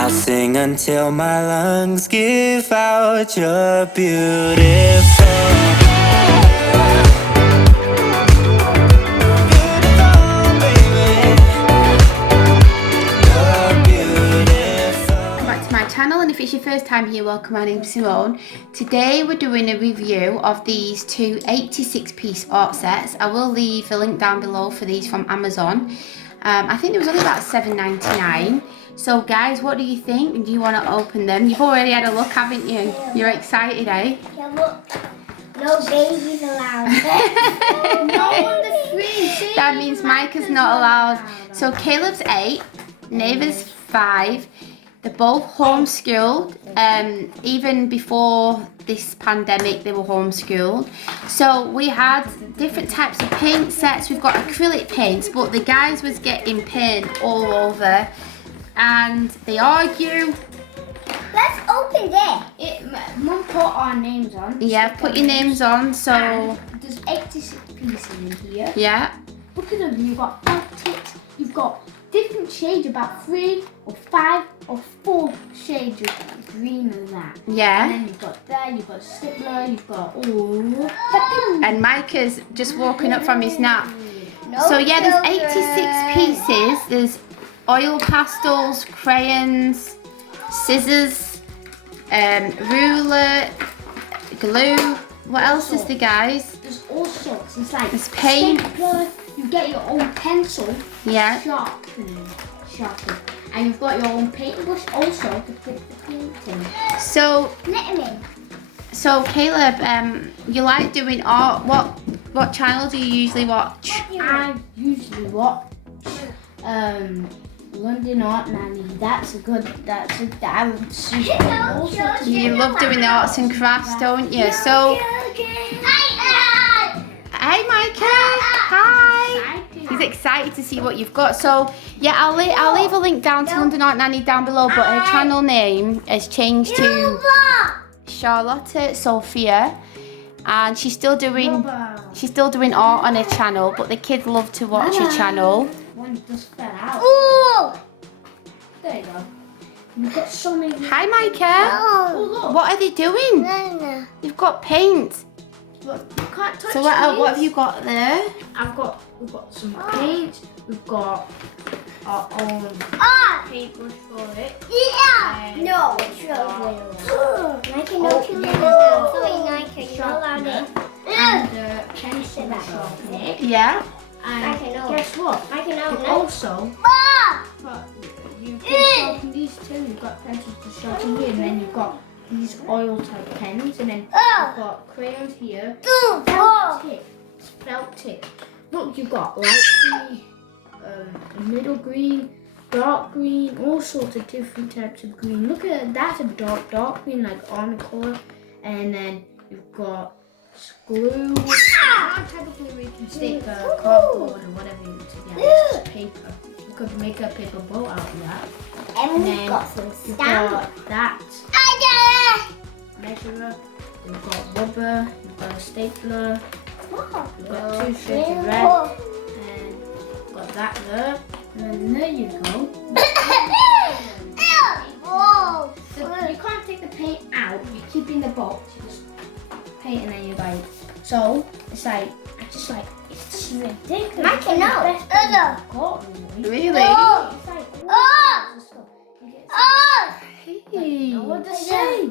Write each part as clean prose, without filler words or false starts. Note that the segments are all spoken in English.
I'll sing until my lungs give out. You're beautiful. Channel, and if it's your first time here, welcome. My name's Simone. Today we're doing a review of these two 86-piece art sets. I will leave a link down below for these from Amazon. I think there was only about $7.99. So guys, what do you think? Do you want to open them? You've already had a look, haven't you? You're excited, eh? Yeah, look. No babies allowed. No under 3. That means Micah's not allowed. So Caleb's 8, Neva's 5. They're both homeschooled. Even before this pandemic, they were homeschooled. So we had different types of paint sets. We've got acrylic paints, but the guys was getting paint all over, and they argue. Let's open this. Mum put our names on. Yeah, put your names on. So and there's 86 pieces in here. Yeah. Look at them. You've got optics. You've got different shades, about 3 or 5 or 4 shades of green and that. Yeah. And then you've got there, you've got a stippler, you've got And Micah's just walking up from his nap. No so yeah, there's children. 86 pieces. There's oil pastels, crayons, scissors, ruler, glue. What else is there, guys? There's all sorts. It's like there's paint. Stapler. You get your own pencil. Yeah. Sharpen. And you've got your own paint brush also to put the paint in. So Caleb, you like doing art. What channel do you usually watch? I usually watch London Art Nanny. I would see. You love doing the arts and crafts, don't you? So hey Micah, hi. He's excited to see what you've got. So yeah, I'll leave a link down to London Art Nanny down below, but her channel name has changed to Charlotte Sophia, and she's still doing art on her channel, but the kids love to watch her channel. One just fell out. Ooh! There you go. We've got so many. Hi Micah. Oh, look. What are they doing? No. They've got paint. Look, you can't touch So what have you got there? We've got some paint. We've got our own paintbrush for it. Yeah. No. Nike no sharpener. And pencil sharpener. Yeah. And guess what? Also, you can sharpen these too. You've got pencils to sharpen here, and then you've got these oil type pens, and then you've got crayons here. Felt tip. Look, you've got light green, middle green, dark green, all sorts of different types of green. Look at that, a dark green, like almond color, and then you've got glue. One type of glue where you can stick cardboard or whatever you want together. It's just paper. You could make a paper boat out of that. And then you've got that measurer. You've got rubber. You've got a stapler. You've got 2 shades of red. And you've got that there. And then there you go. So you can't take the paint out. You keep it in the box. You just paint and then you like. So it's like it's just ridiculous. I can know. Really? It's like hey. What to say?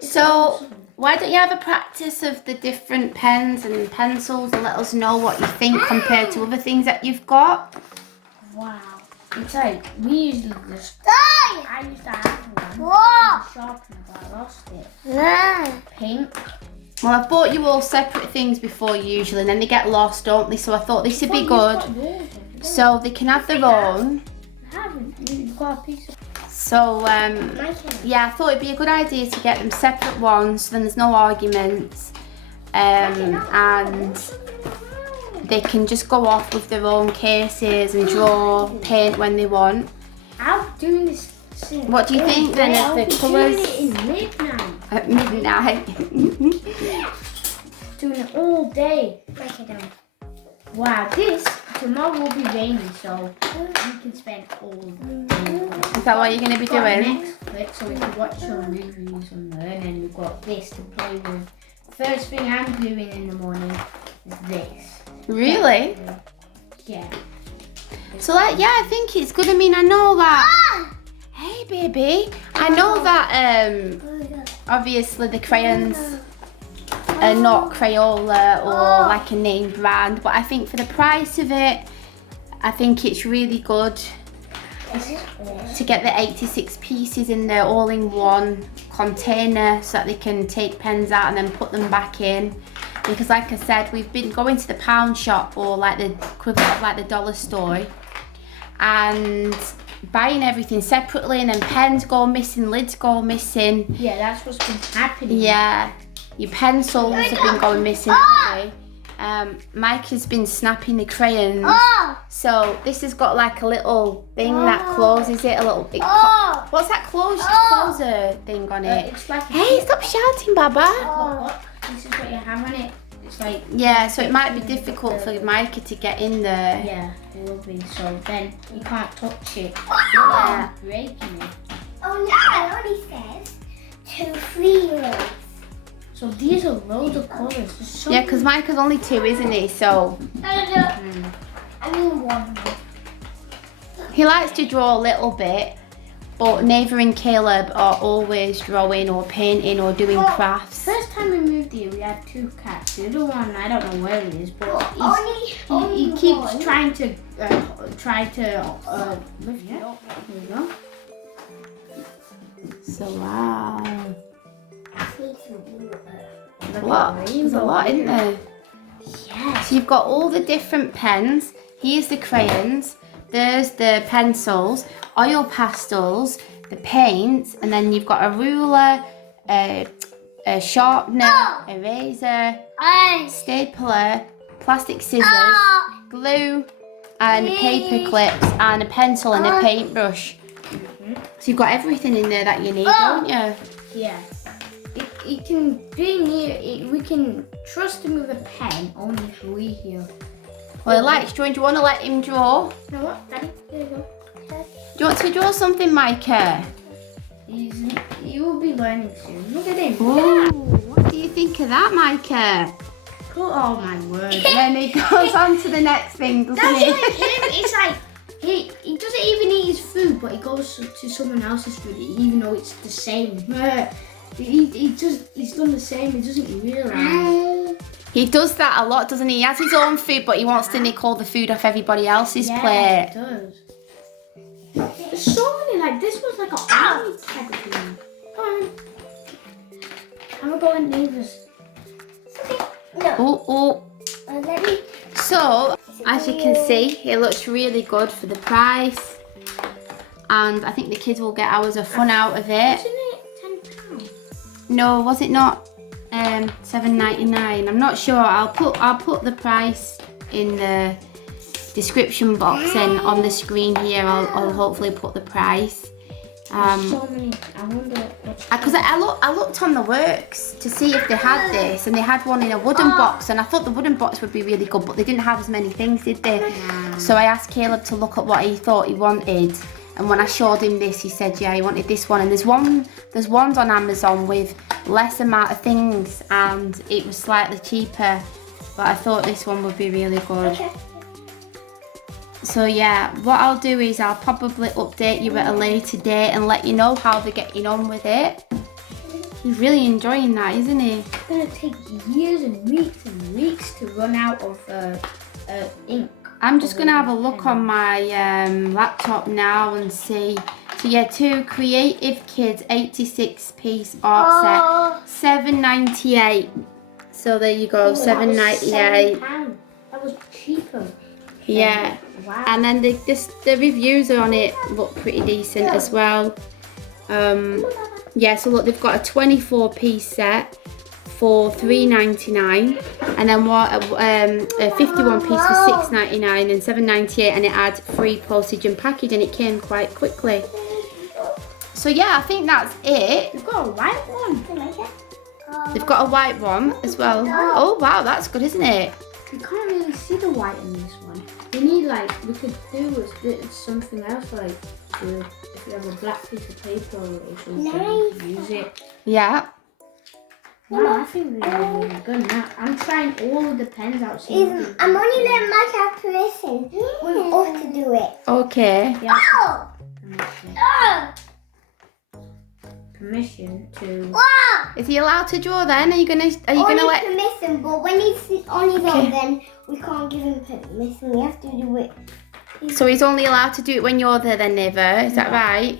So why don't you have a practice of the different pens and pencils and let us know what you think compared to other things that you've got? Wow. It's like we usually just I used to have one sharpener, but I lost it. Pink. Well, I've bought you all separate things before usually, and then they get lost, don't they? So I thought this would be good. So they can have their own. I haven't. You've got a piece of. So yeah, I thought it'd be a good idea to get them separate ones, so then there's no arguments, and they can just go off with their own cases and draw, paint when they want. I'm doing this. What do you think then of the colours? Doing it in midnight. At midnight. Doing it all day. Break it down. Wow, tomorrow will be rainy, so you can spend all day. Is that what you're going to be doing? Netflix, so we can watch some movies on there, and then we've got this to play with. First thing I'm doing in the morning is this. Really? Yeah. So like, yeah, I think it's good. I mean, I know that. Hey, baby. I know that. Obviously, the crayons are not Crayola or like a name brand, but I think for the price of it, I think it's really good to get the 86 pieces in there all in one container so that they can take pens out and then put them back in. Because like I said, we've been going to the pound shop or like the equivalent of like the dollar store and buying everything separately, and then pens go missing, lids go missing. Yeah, that's what's been happening. Yeah, your pencils have been going missing, haven't they? Mike has been snapping the crayons. So this has got like a little thing that closes it, a little bit. What's that closer thing on it? It's like Hey, stop shouting, Baba. Look, this is what you have on it. It's like, Yeah, so it might be difficult for Micah to get in there. yeah, it will be. So then you can't touch it. Yeah. You're breaking it. Oh no, it only says 2 3-year-olds. So these are loads of colours. There's so Yeah, because Micah's only 2, isn't he? So I mean 1. he likes to draw a little bit, but Neva and Caleb are always drawing or painting or doing crafts. First time we moved here, we had 2 cats. The other one, I don't know where it is, but he keeps one. trying to lift it up. There you go. So wow. Need some water. Like There's a lot, isn't there? Yeah. So you've got all the different pens. Here's the crayons. There's the pencils, oil pastels, the paints, and then you've got a ruler, a sharpener, eraser, stapler, plastic scissors, glue, and paper clips, and a pencil and a paintbrush. So you've got everything in there that you need, don't you? Yeah. It can be near. We can trust him with a pen only if we're here. Well, he likes drawing. Do you want to let him draw? You know what, Daddy? There you go. Do you want to draw something, Micah? He will be learning soon. Look at him. Ooh, what do you think of that, Micah? Oh my word. And then he goes on to the next thing, doesn't That's he? like him. It's like he doesn't even eat his food, but he goes to someone else's food, even though it's the same. He's done the same. He doesn't realize. He does that a lot, doesn't he? He has his own food, but he wants to nick all the food off everybody else's Yeah, plate. he does. There's so many. Like this was like an army type of thing. Come on. I'm gonna go in neighbours. No. Oh. Let me. So, as you can see, it looks really good for the price. And I think the kids will get hours of fun out of it. Isn't it £10? No, was it not $7.99? I'm not sure. I'll put the price in the description box, and on the screen here I'll hopefully put the price. So many. I wonder what's. Because I looked on the works to see if they had this, and they had one in a wooden box, and I thought the wooden box would be really good, but they didn't have as many things, did they? So I asked Caleb to look at what he thought he wanted, and when I showed him this, he said yeah, he wanted this one. And there's ones on Amazon with less amount of things, and it was slightly cheaper, but I thought this one would be really good. Okay. So yeah, what I'll do is I'll probably update you at a later date and let you know how they're getting on with it. He's really enjoying that, isn't he? It's gonna take years and weeks to run out of ink. I'm just gonna have a look on my laptop now and see. So yeah, 2 Creative Kids 86 piece art set, $7.98. So there you go, $7.98. That was cheaper. Yeah. Wow. And then the reviews on it look pretty decent as well. Yeah, so look, they've got a 24 piece set for $3.99, and then a 51 piece for $6.99 and $7.98, and it had free postage and package, and it came quite quickly. So yeah, I think that's it. You've got a white one. They've got a white one as well. Oh wow, that's good, isn't it? You can't really see the white in this one. We need we could do with something else, like with you have a black piece of paper or something, Nice. use it. Yeah. No, I think they're really good now. I'm trying all of the pens out. I'm only letting my permission with us to do it. Okay. Yeah, Oh! Oh! permission to. Oh! Is he allowed to draw then? Are you gonna Only let? permission, but when he's on his Okay. own, then we can't give him permission. We have to do it. So he's only allowed to do it when you're there then, Neva? Is that right?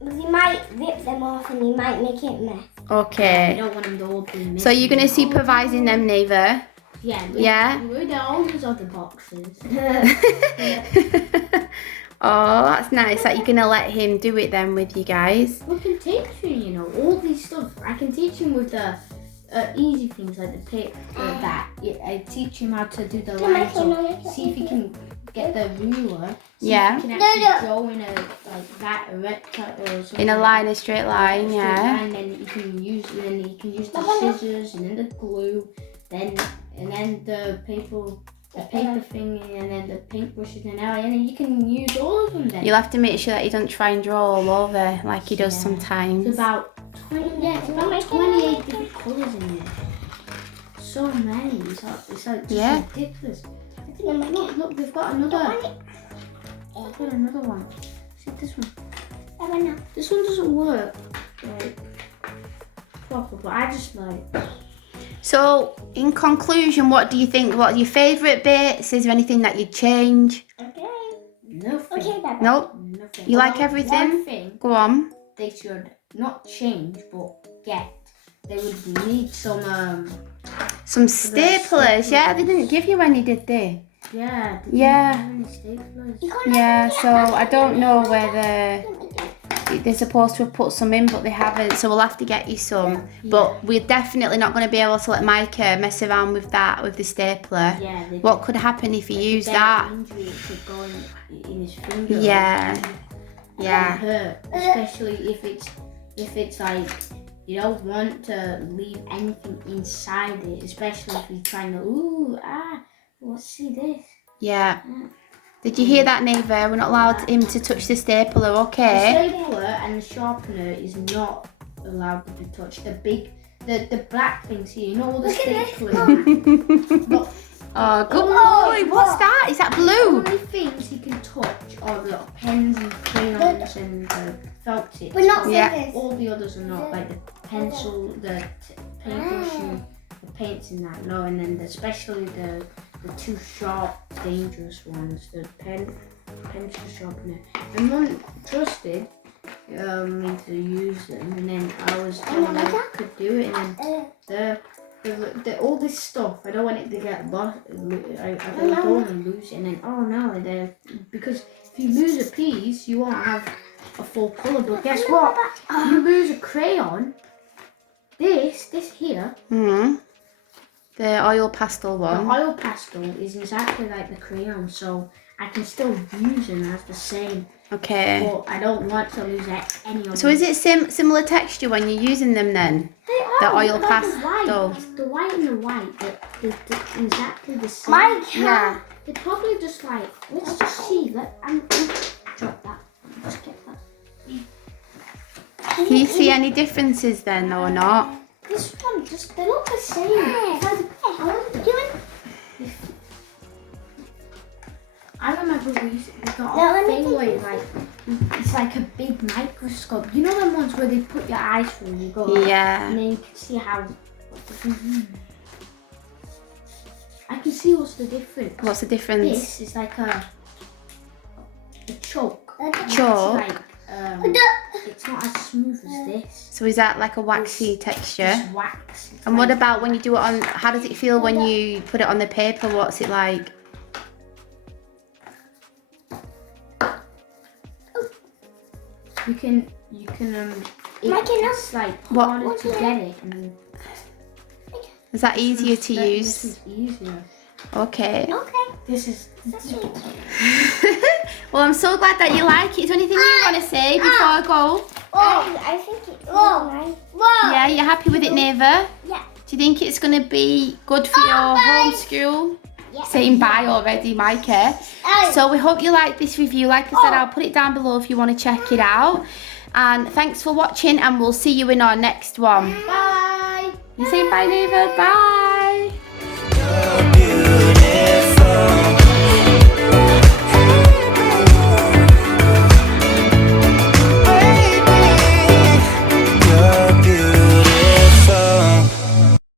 Because he might rip them off and he might make it a mess. I Okay. don't want them to all be missing. So you're gonna supervising them, Neva? Yeah. Yeah? We're the owners of the boxes. Oh, that's nice that you're gonna let him do it then with you guys. We can teach him, you know, all these stuff. I can teach him with the easy things like the paper, that. I teach him how to do the lines. So see if he can get the ruler. See Yeah. if he can actually draw in a rectangle or something. In a line, a straight line, Straight yeah. line, then you can use the scissors and then the glue, and then the paper thing, and then the paintbrushes and everything. And then you can use all of them then. You'll have to make sure that he doesn't try and draw all over like he does It's sometimes. about 28 different colours in there. So many. It's like just ridiculous. Look, they've got another. They've got another one. See this one. This one doesn't work like proper, but I just like. So, in conclusion, what do you think? What are your favourite bits? Is there anything that you'd change? Okay. Nothing. Okay, Baba. Nope. Nothing. You like One everything? thing Go on. they should not change, but get. They would need some. Some staplers. Yeah, they didn't give you any, did they? Yeah. Yeah. Staplers. Yeah, so I don't know whether they're supposed to have put some in, but they haven't, so we'll have to get you some. But we're definitely not going to be able to let Micah mess around with that, with the stapler. Yeah. What could happen if he used that? Injury, it could go in his finger. Yeah. It Yeah. hurt, especially if it's like you don't want to leave anything inside it, especially if you're trying to let's see this. Yeah. Did you hear that, Neva? We're not allowed him to touch the stapler, okay? The stapler and the sharpener is not allowed to be touched. The black things here, you know, all the staplers. Look, Oh, good boy. What's that? Is that the blue? only things he can touch are the pens and crayons and the felt tips. We're not Yeah. scissors. All the others are not, like the pencil, the paintbrush, and the paints and that. No, and then especially the two sharp, dangerous ones, the pencil sharpener. And Mum trusted me to use them, and then I was told I could do it, and then the all this stuff, I don't want it to get lost. I don't want to lose it, and then because if you lose a piece, you won't have a full colour. But guess what? You lose a crayon. This here, The oil pastel the one. oil pastel is exactly like the crayon, so I can still use them as the same. Okay. But I don't want to lose any of them. So is it similar texture when you're using them then? The oil pastel. The white and the white, they're exactly the same. My Yeah. They're probably just like, let's just see. I'm drop that. Let's get that. Can you see any differences then or not? This one, they look the same. I remember we got a thing where it's like a big microscope. You know them ones where they put your eyes through, you go Yeah. and then you can see how. I can see what's the difference. What's the difference? This is like a chalk. Chalk? It's like, it's not as smooth as this. So is that like a waxy texture? It's wax. It's And what like- about when you do it on, how does it feel when you put it on the paper? What's it like? You can it's like What? harder to get it. And Is that easier to this use? is easier. Okay. This is Well, I'm so glad that you like it. Is there anything you want to say before I go? I think it's nice. Yeah, you're happy with it, Neva? Yeah. Do you think it's going to be good for your homeschool? saying bye already, Micah. So we hope you liked this review. Like I said, I'll put it down below if you want to check it out. And thanks for watching, and we'll see you in our next one. Bye. You saying bye, Neva? Bye.